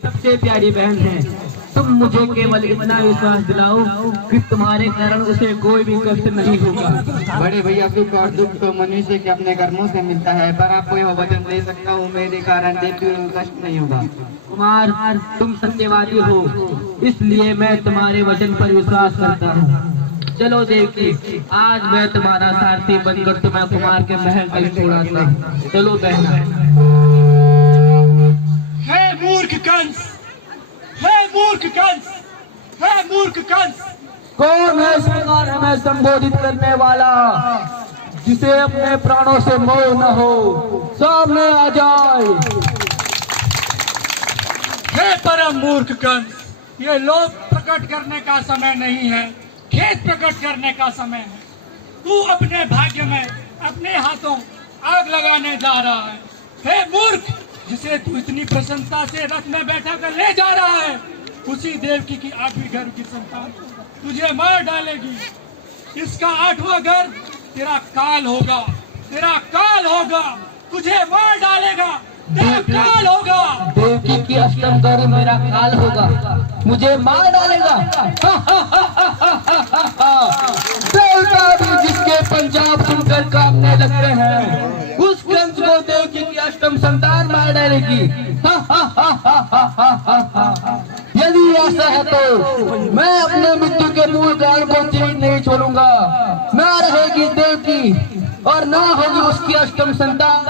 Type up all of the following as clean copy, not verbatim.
सबसे प्यारी बहन है। तुम मुझे केवल इतना विश्वास दिलाओ कि तुम्हारे कारण उसे कोई भी कष्ट नहीं होगा। बड़े भैया, सुख और दुख तो मनुष्य के अपने कर्मों से मिलता है, पर आपको यह वचन दे सकता हूँ, मेरे कारण देवकी को कष्ट नहीं होगा। कुमार, तुम सत्यवादी हो, इसलिए मैं तुम्हारे वचन पर विश्वास करता हूँ। चलो देवकी, आज मैं तुम्हारा सारथी बनकर तुम्हें कुमार के महल तक छोड़ाता हूँ। चलो बहना। हे मूर्ख कंस, हे मूर्ख कंस, हे मूर्ख कंस! कौन है इस प्रकार हमें संबोधित करने वाला, जिसे अपने प्राणों से मोह न हो? सामने आ जाए। हे परम मूर्ख कंस, ये लोभ प्रकट करने का समय नहीं है, खेद प्रकट करने का समय है। तू अपने भाग्य में अपने हाथों आग लगाने जा रहा है। हे मूर्ख, जिसे तू इतनी प्रसन्नता से रथ में बैठा कर ले जा रहा है, उसी देवकी की 8वीं गर्भ की संतान तुझे मार डालेगी। इसका 8वां गर्भ तेरा काल होगा, तेरा काल होगा, तुझे मार डालेगा, तेरा काल होगा। देवकी की अष्टम गर्भ मेरा काल होगा, मुझे मार डालेगा। देवता भी जिसके पंजाब सुनकर कांपने लगते हैं, उस कंस को देवकी की अष्टम संतान मार डालेगी। यदि ऐसा है तो मैं अपने मृत्यु के मूल कारण को जीवित नहीं छोड़ूंगा। ना रहेगी देवकी और ना होगी उसकी अष्टम संतान।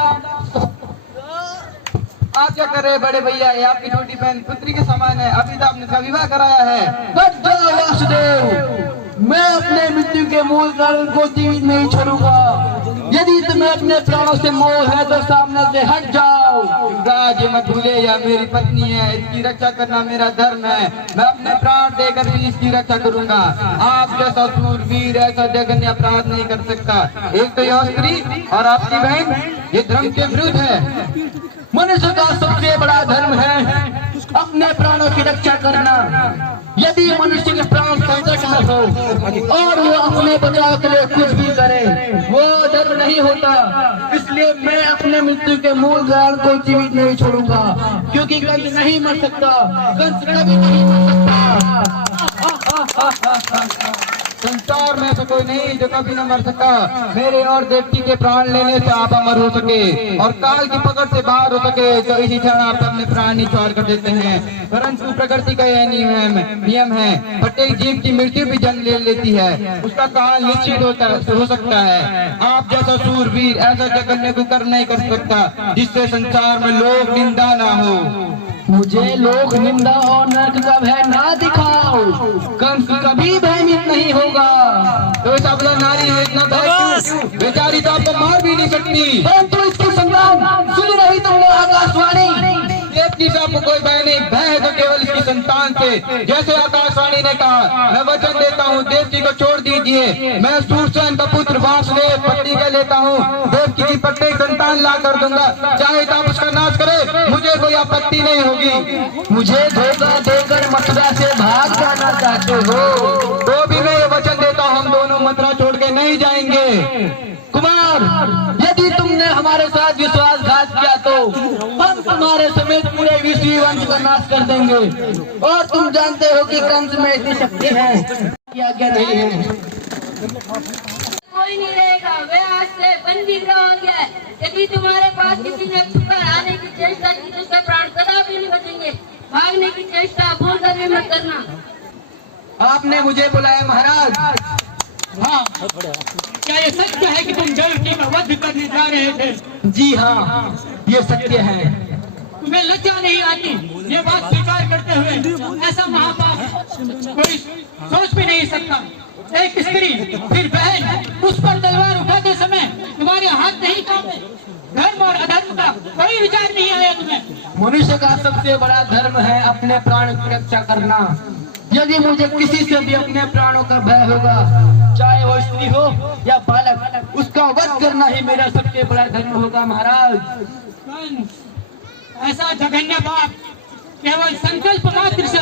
आप क्या कर रहे हैं बड़े भैया? ये आपकी छोटी बहन पुत्री के समान है, अभी तो आपने इसका विवाह कराया है। हट जाओ वासुदेव, मैं अपने मृत्यु के मूल कारण को जीवित नहीं छोड़ूंगा। यदि तुम्हें अपने प्राणों से मोह है तो सामने से हट जाओ। राज मत भूले, यह मेरी पत्नी है, इसकी रक्षा करना मेरा धर्म है। मैं अपने प्राण देकर भी इसकी रक्षा करूंगा। आप जैसा सूरवीर ऐसा जघन्य अपराध नहीं कर सकता। एक तो यह स्त्री और आपकी बहन, ये धर्म के विरुद्ध है। मनुष्य का सबसे बड़ा धर्म है अपने प्राणों की रक्षा करना। यदि मनुष्य के प्राण संकट में हो और वो अपने बचाव के लिए कुछ भी करे, वो धर्म नहीं होता। इसलिए मैं अपने मृत्यु के मूल कारण को जीवित नहीं छोड़ूंगा, क्योंकि कंस नहीं मर सकता, कंस कभी नहीं मर सकता। संसार में ऐसा कोई नहीं जो कभी न मर सकता। मेरे और देवकी के प्राण लेने से आप अमर हो सके और काल की पकड़ से बाहर हो सके, तो इसी क्षण आप अपने प्राण निछावर कर देते हैं। परंतु प्रकृति का यह नियम है, प्रत्येक जीव की मृत्यु भी जन्म ले लेती है, उसका काल निश्चित हो सकता है। आप जैसा सूरवीर ऐसा जघन्य कुकर्म नहीं कर सकता, जिससे संसार में लोक निंदा ना हो। मुझे लोक निंदा और नरक का भय ना दिखाओ, कंस कभी भयभीत नहीं होगा। तो इस अबला नारी है, इतना भय क्यों? बेचारी तो आपको मार भी नहीं सकती। परंतु इसकी संतान सुन रही तुमने आकाशवाणी। देवकी से आपको कोई भय नहीं, भय है तो केवल इसकी संतान से। जैसे आकाशवाणी ने कहा, मैं वचन देता हूँ देवकी को छोड़ दीजिए। मैं सूरसेन का पुत्र वासुदेव प्रतिज्ञा लेता हूँ, देवकी की प्रत्येक संतान ला कर दूंगा, चाहे तो आप उसका नाश करें, मुझे कोई आपत्ति नहीं होगी। मुझे धोखा देकर मथुरा से भाग जाना चाहते हो तो भी मैं ये वचन देता हूँ, हम दोनों मथुरा छोड़ के नहीं जाएंगे। कुमार, यदि तुमने हमारे साथ विश्वासघात किया तो हम तुम्हारे समेत पूरे विश्व वंश का नाश कर देंगे। और तुम जानते हो कि कंस में इतनी शक्ति है कि आज्ञा नहीं है। कोई नहीं रहेगा, वे आज से बंदी हो गया है। यदि तुम्हारे पास किसी ने छुपकर आने की चेष्टा की तो उसका प्राण कदापि नहीं बचेंगे। भागने की चेष्टा भूल कर भी मत करना। आपने मुझे बुलाया महाराज? हाँ, क्या ये सत्य है कि तुम देवकी का वध करने जा रहे थे? जी हाँ, ये सत्य है। तुम्हें लज्जा नहीं आती ये बात स्वीकार करते हुए? ऐसा महापाप कोई सोच भी नहीं सकता। एक स्त्री फिर बहन, उस पर तलवार उठाते समय तुम्हारे हाथ नहीं कांपे? धर्म और अधर्म का कोई विचार नहीं आया तुम्हें? मनुष्य का सबसे बड़ा धर्म है अपने प्राण की रक्षा करना। यदि मुझे किसी से भी अपने प्राणों का भय होगा, चाहे वो स्त्री हो या बालक, उसका वध करना ही मेरा सबसे बड़ा धर्म होगा महाराज। ऐसा जघन्य पाप केवल संकल्प मात्र से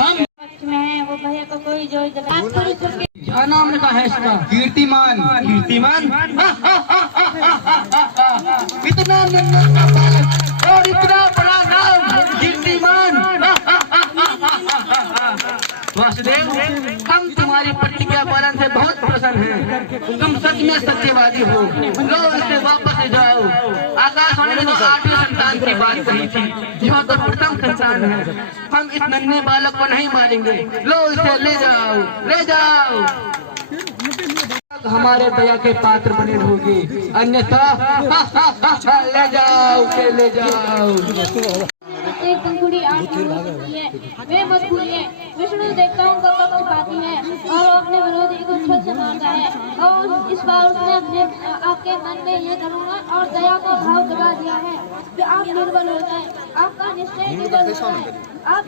हम में वो भैया को कोई जो क्या नाम रखा है इसका? कीर्तिमान। कीर्तिमान? इतना नन्हा बालक और इतना बड़ा नाम कीर्तिमान। वासुदेव, हम तुम्हारी प्रतिज्ञा पालन से बहुत प्रसन्न हैं। तुम सच में सत्यवादी हो। लो इसे वापस ले जाओ। आकाशवाणी ने तो 8वें संतान की बात कही थी, यह तो प्रथम संतान है। हम इस नन्हे बालक को नहीं मारेंगे। लो इसे ले जाओ, ले जाओ। हमारे दया के पात्र बने रहोगे, अन्यथा ले जाओ के ले जाओ। एक पंखुड़ी आठ है, वे मत भूलिए विष्णु देवताओं का पक्षपाती है और वो अपने विरोधी को छल से मारता है। और इस बार उसने अपने आपके मन में ये करुणा और दया का भाव जगा दिया है कि आप निर्बल हो जाए, आपका निश्चय निर्बल हो जाए। आप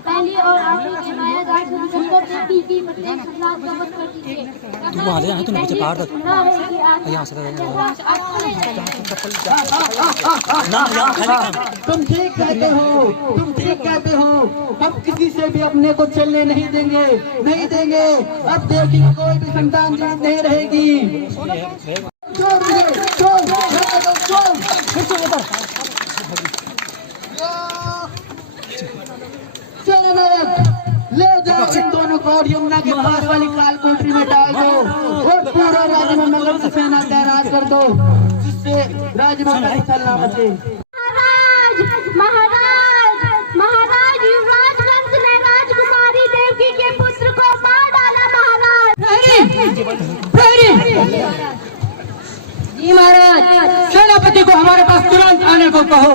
पहली और आखिरी की माया जाल से निकलकर देवी की प्रत्येक संतान का वध कर दीजिए। तुम ठीक कहते हो, तुम ठीक कहते हो। अब किसी से भी अपने को चलने नहीं देंगे, नहीं देंगे। अब देखेंगे कोई भी संतान जीवित नहीं रहेगी। ले जाओ इन दोनों को और यमुना के पास वाली काल कोठरी में डाल दो और पूरा राज्य में मगध सेना तैनात कर दो, जिससे राज्य में कहीं चलना बचे। महाराज, महाराज, युवराज कंस ने राजकुमारी देवकी के पुत्र को मार डाला। महाराज जी महाराज, सेनापति को हमारे पास तुरंत आने को कहो।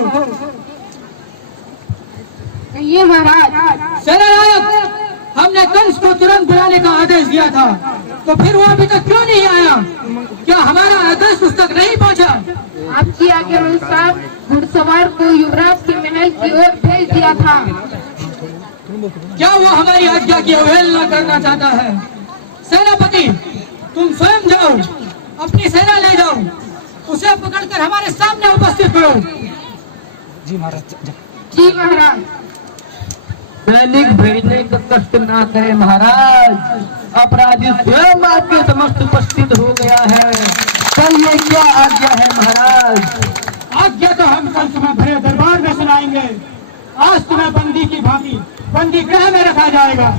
ये महाराज, सेनानायक, हमने कंस को तुरंत बुलाने का आदेश दिया था, तो फिर वो अभी तक क्यों नहीं आया? क्या हमारा आदेश उस तक नहीं पहुंचा? आपकी आज्ञा अनुसार घुड़सवार को युवराज के महल की ओर भेज दिया था। क्या वो हमारी आज्ञा की अवहेलना करना चाहता है? सेनापति, तुम स्वयं जाओ, अपनी सेना ले जाओ, उसे पकड़कर हमारे सामने उपस्थित करो। जी महाराज। सैनिक भेजने का कष्ट ना करे महाराज, अपराधी स्वयं आपके समस्त उपस्थित हो गया है। कहिए क्या आज्ञा है महाराज? आज्ञा तो हम कल सुबह भरे दरबार में सुनाएंगे। आज तुम्हें बंदी की भांति बंदी गृह में रखा जाएगा।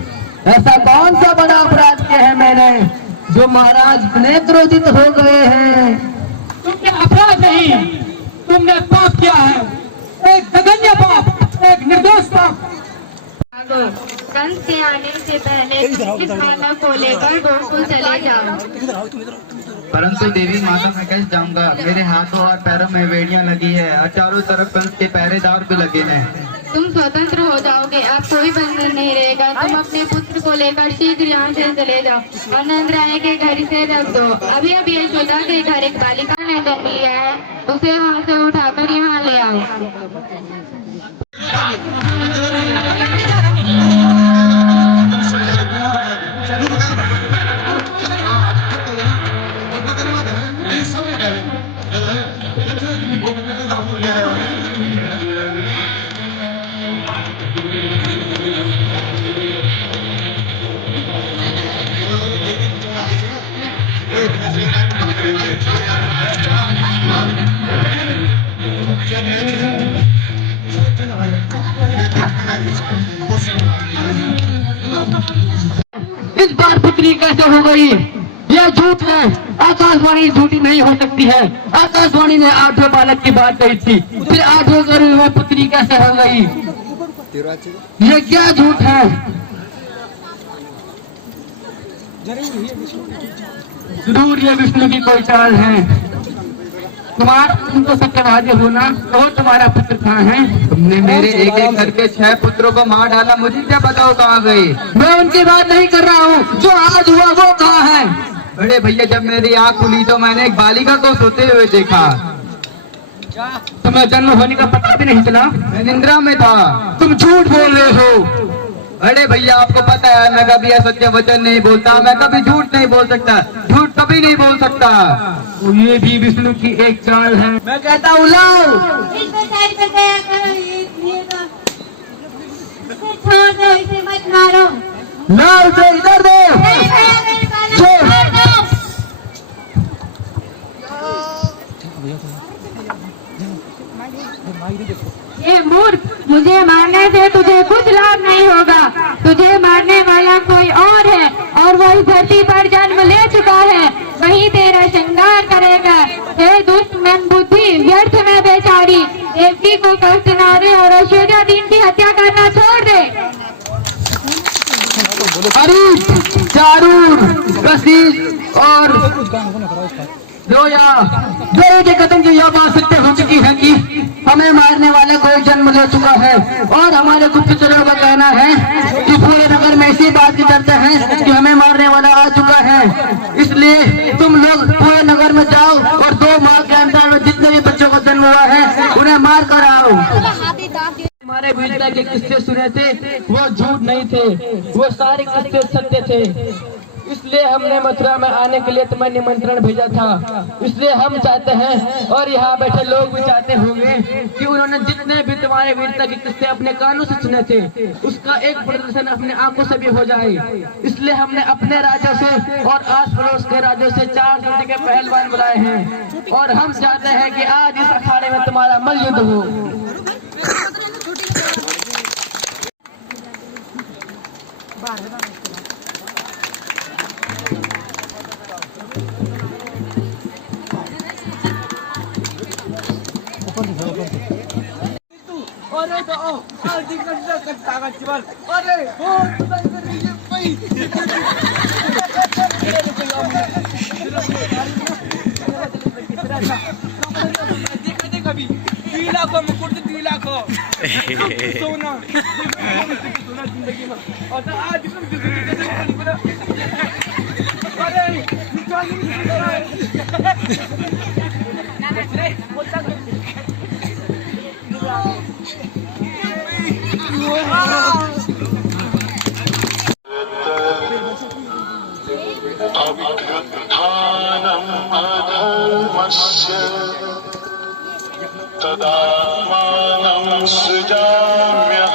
ऐसा कौन सा बड़ा अपराध किया है मैंने जो महाराज इतने क्रोधित हो गए हैं? तुमने अपराध नहीं, तुमने पाप किया है, एक जघन्य पाप, एक निर्दोष पाप। कंस के आने से पहले इस माला को लेकर गोकुल चले जाओ। परंतु देवी माता, मैं कैसे जाऊंगा? मेरे हाथों और पैरों में बेड़ियां लगी है और चारों तरफ कंस के पहरेदार भी लगे हैं। तुम स्वतंत्र हो जाओगे, अब कोई बंधन नहीं रहेगा। तुम अपने पुत्र को लेकर शीघ्र यहाँ से चले जाओ और नंदराय के घर से रख दो। अभी अभी यशोदा के घर एक बालिका ने जन्म लिया है, उसे वहाँ से उठाकर यहाँ ले आओ। इस बार पुत्री कैसे हो गई? यह झूठ है, आकाशवाणी झूठी नहीं हो सकती है। आकाशवाणी ने 8वें बालक की बात कही थी, फिर 8वें गर्भ में पुत्री कैसे हो गई? ये क्या झूठ है? जरूर ये विष्णु की कोई चाल है। तुम तो सत्यवादी हो ना, तो तुम्हारा पुत्र कहाँ है? तुमने मेरे एक एक करके 6 पुत्रों को मार डाला, मुझे क्या बताओ कहाँ गई? मैं उनकी बात नहीं कर रहा हूँ, जो आज हुआ वो कहाँ है? बड़े भैया, जब मेरी आँख खुली तो मैंने एक बालिका को सोते हुए देखा। तुम्हें जन्म होने का पता भी नहीं चला? मैं निंद्रा में था। तुम झूठ बोल रहे हो। अरे भैया, आपको पता है मैं कभी असत्य वचन नहीं बोलता, मैं कभी झूठ नहीं बोल सकता, झूठ कभी नहीं बोल सकता। ये भी विष्णु की एक चाल है। मैं कहता हूँ लाओ। छोड़ दो, इसे मत मारो। लाओ उसे इधर दो। ये मूर्ख, मुझे मारने से तुझे कुछ लाभ नहीं होगा। तुझे मारने धरती पर जन्म ले चुका है वही तेरा श्रृंगार करेगा। हे दुष्ट मन बुद्धि व्यर्थ में बेचारी, देवकी को कष्ट ना दे और अयोध्या दीन की हत्या करना छोड़ दे। अरीब, जारूर, कसीस और रोया जोड़े के कदम की यह बात सत्य हो चुकी है कि हमें मारने वाला कोई जन्म ले चुका है और हमारे गुप्तचरों का कहना है कि पूरे नगर में इसी बात की चर्चा है कि हमें मारने वाला आ चुका है। इसलिए तुम लोग पूरे नगर में जाओ और 2 माह के अंदर में जितने भी बच्चों का जन्म हुआ है उन्हें मार कर आओ। हमारे वीरता के किस्से सुने थे वो झूठ नहीं थे, वो सारे किस्से सत्य थे। इसलिए हमने मथुरा में आने के लिए तुम्हें निमंत्रण भेजा था। इसलिए हम चाहते हैं और यहाँ बैठे लोग भी चाहते होंगे कि उन्होंने जितने भी तुम्हारे वीरता के किस्से अपने कानों से सुने थे उसका एक प्रदर्शन अपने आंखों से भी हो जाए। इसलिए हमने अपने राज्यों से और आस पड़ोस के राज्यों से 4 जोड़ी के पहलवान बुलाए हैं और हम चाहते हैं कि आज इस अखाड़े में तुम्हारा मल युद्ध हो। अरे तो आज दिखता करता का चिवल अरे हो देखा कभी 2 लाख मुकुट 2 लाख सोना जिंदगी में और आज अभ्युत्थानम् अधर्मस्य तदात्मानं सृजाम्यहम्।